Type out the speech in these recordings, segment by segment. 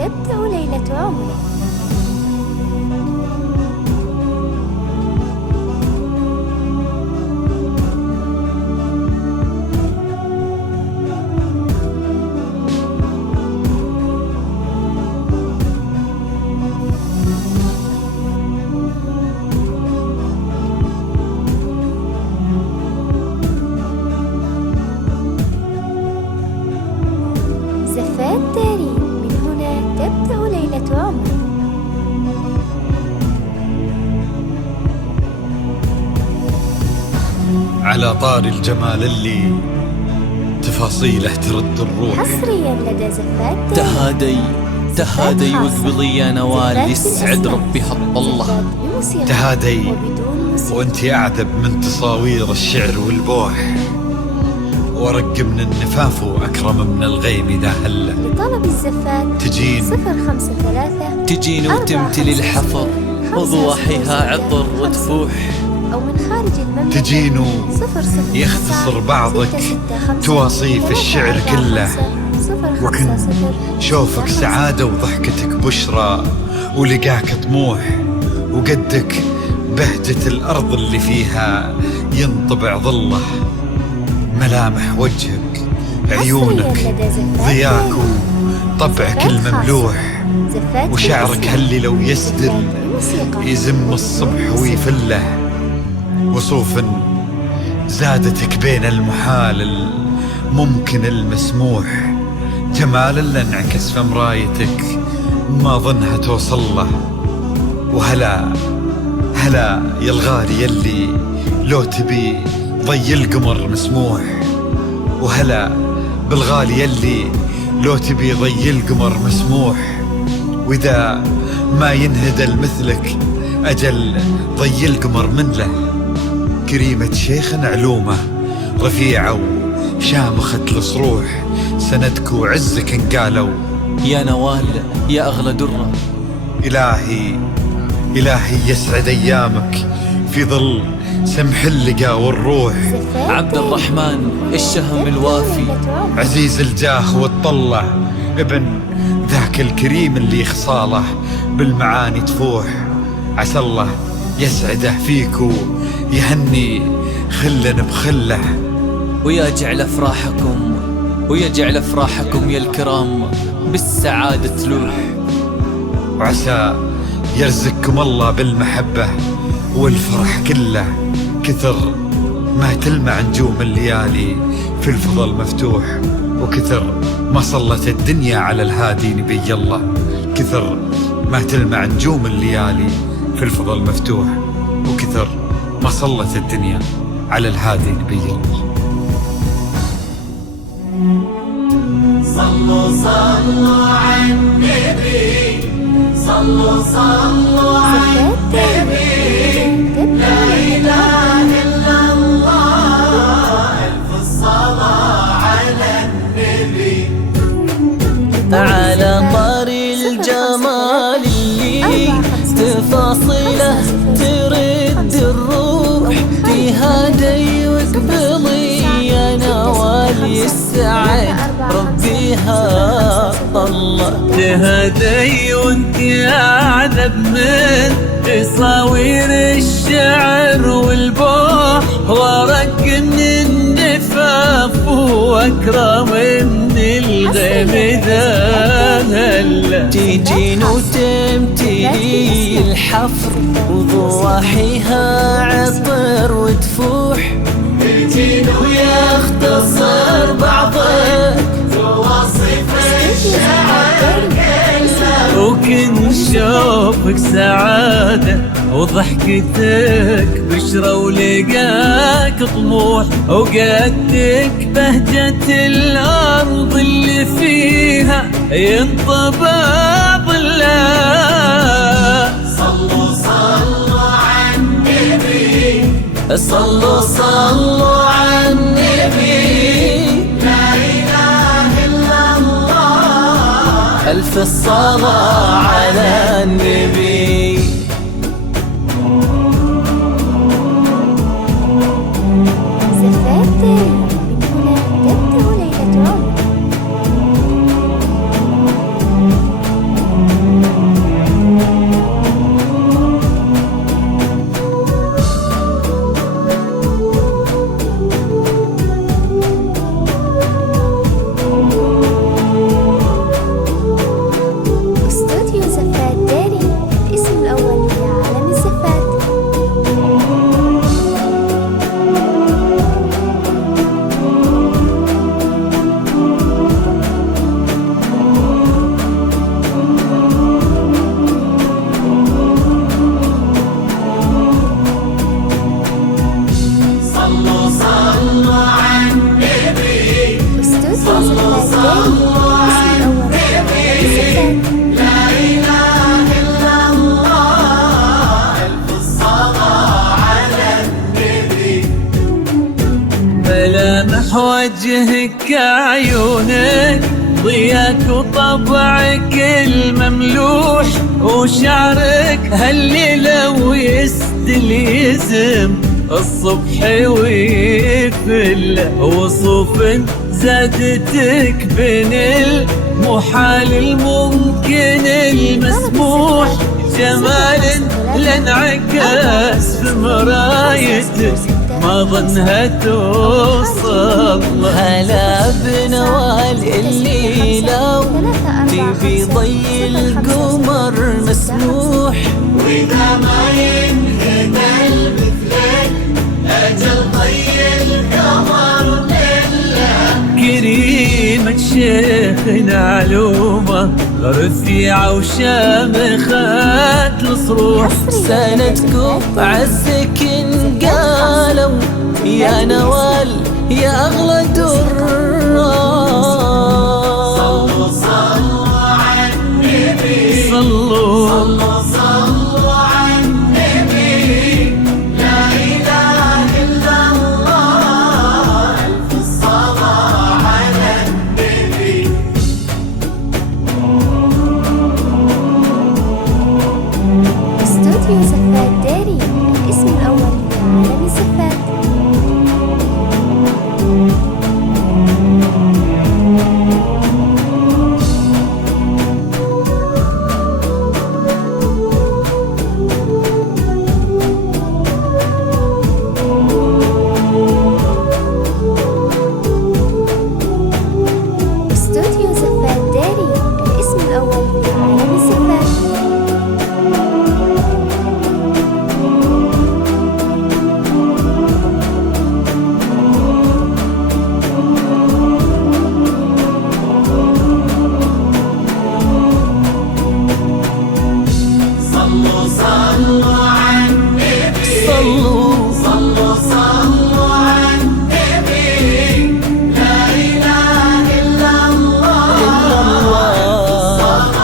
تبدأ ليلة عمره. زفات دارين، من هنا تبدأ ليلة عمره. على طار الجمال اللي تفاصيله ترد الروح. حصريا لدى زفات دارين. تهادي واقبلي يا نوال، يسعد ربي حط الله. تهادي وانتي أعذب من تصاوير الشعر والبوح، ورق من النفاف وأكرم من الغيم إذا هلا. لطلب الزفات تجين 053 تجين وتمتلي الحفر وضواحيها عطر وتفوح، أو من خارج المملكة تجين يختصر بعضك تواصيف الشعر كله، وكن شوفك سعادة وضحكتك بشرى ولقاك طموح، وقدك بهجة الأرض اللي فيها ينطبع ظله، ملامح وجهك عيونك ضياك وطبعك المملوح، وشعرك هاللي لو يسدل يزم الصبح ويفله، وصوف زادتك بين المحال الممكن المسموح، جمال اللي انعكس في مرايتك ما ظنها توصل له، وهلا يا الغالي يلي لو تبي ضي القمر مسموح، وهلا بالغالي يلي لو تبي ضي القمر مسموح، وإذا ما ينهدل مثلك أجل ضي القمر من له، كريمة شيخ علومه رفيعة وشامخة الصروح، سندك وعزك انقالوا يا نوال يا أغلى درة. إلهي يسعد أيامك في ظل سمح اللقا والروح، عبد الرحمن الشهم الوافي، عزيز الجاه والطلة، ابن ذاك الكريم اللي خصاله بالمعاني تفوح، عسى الله يسعده فيك ويهني خلا بخله، ويجعل أفراحكم يا الكرام بالسعادة تلوح، وعسى يرزقكم الله بالمحبة والفرح كله، كثر ما تلمع نجوم الليالي في الفضل مفتوح، وكثر ما صلت الدنيا على الهادي نبي الله، كثر ما تلمع نجوم الليالي في الفضل مفتوح، وكثر ما صلت الدنيا على الهادي نبي الله. صلوا على النبي، صلوا على النبي، لا إله إلا الله، ألف الصلاة على النبي. على طار الجمال اللي تفاصيله ترد الروح، تهادي واقبلي يا نوال، يسعد ربيها طلة. تهدي وانت اعذب من تصاوير الشعر والبوح، ورق من النفاف واكرم من الغيم ذا هلا. تجين وتمتلي الحفر وضواحيها عطر وتفوح، تجين ويختصر بعضك تواصف الشعر كله، وكن شوفك سعادة وضحكتك بشرى ولقاك طموح، وقدك بهجة الأرض اللي فيها ينطبع ظلها. صلوا على النبي، صلوا على النبي، لا إله إلا الله، ألف الصلاة على النبي. زفات دارين، من هنا تبدأ ليلة عمره. وجهك عيونك ضياك وطبعك المملوح وشعرك هالليلة ويسدل يزم الصبح ويفل وصوف زادتك بين المحال الممكن المسموح جمال لانعكاس في مرايتك ما ظنها توصل. هلا بنوال اللي لو تبي ضي القمر مسموح وإذا ما ينهدى مثلك أجل ضي القمر لله. كريمة شيخنا علومة رفيعة وشامخات الصروح سندكم عزك انقالوا يا نوال يا أغلى درة. صلوا صلوا على النبي صلوا صلوا على النبي لا إله إلا الله ألف الصلاة على النبي. استوديو زفات داري، الاسم الأول لعالم الزفات. استوديو زفات داري، الاسم الأول لعالم الزفات. صلوا صلوا على النبي صلوا صلوا على النبي لا إله إلا الله الصلاة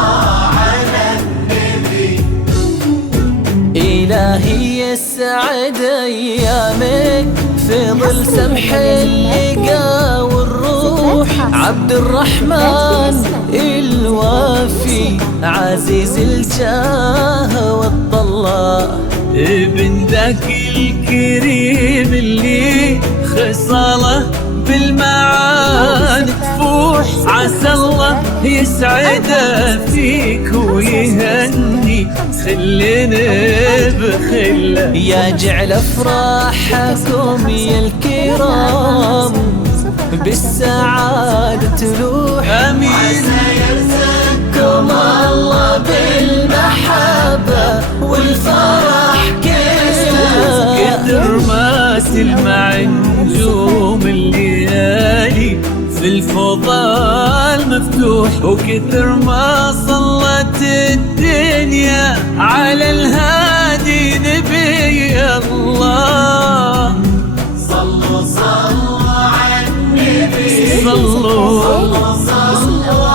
على النبي. إلهي يسعد أيامك في ظل سمح اللقا والروح عبد الرحمن الوافي عزيز الجاه والطلة ابن ذاك الكريم اللي خصاله بالمعاني تفوح عسى الله يسعده فيك ويهني خلينا بخله يا جعل افراحكم يا الكرام بالسعادة تلوح. امين. يرزقكم الله بالمحبة والفرح كله كتر ما تلمع نجوم الليالي في الفضاء المفتوح وكتر ما صلت الدنيا على الهادي نبي الله. صلوا صلوا على النبي صلوا صلوا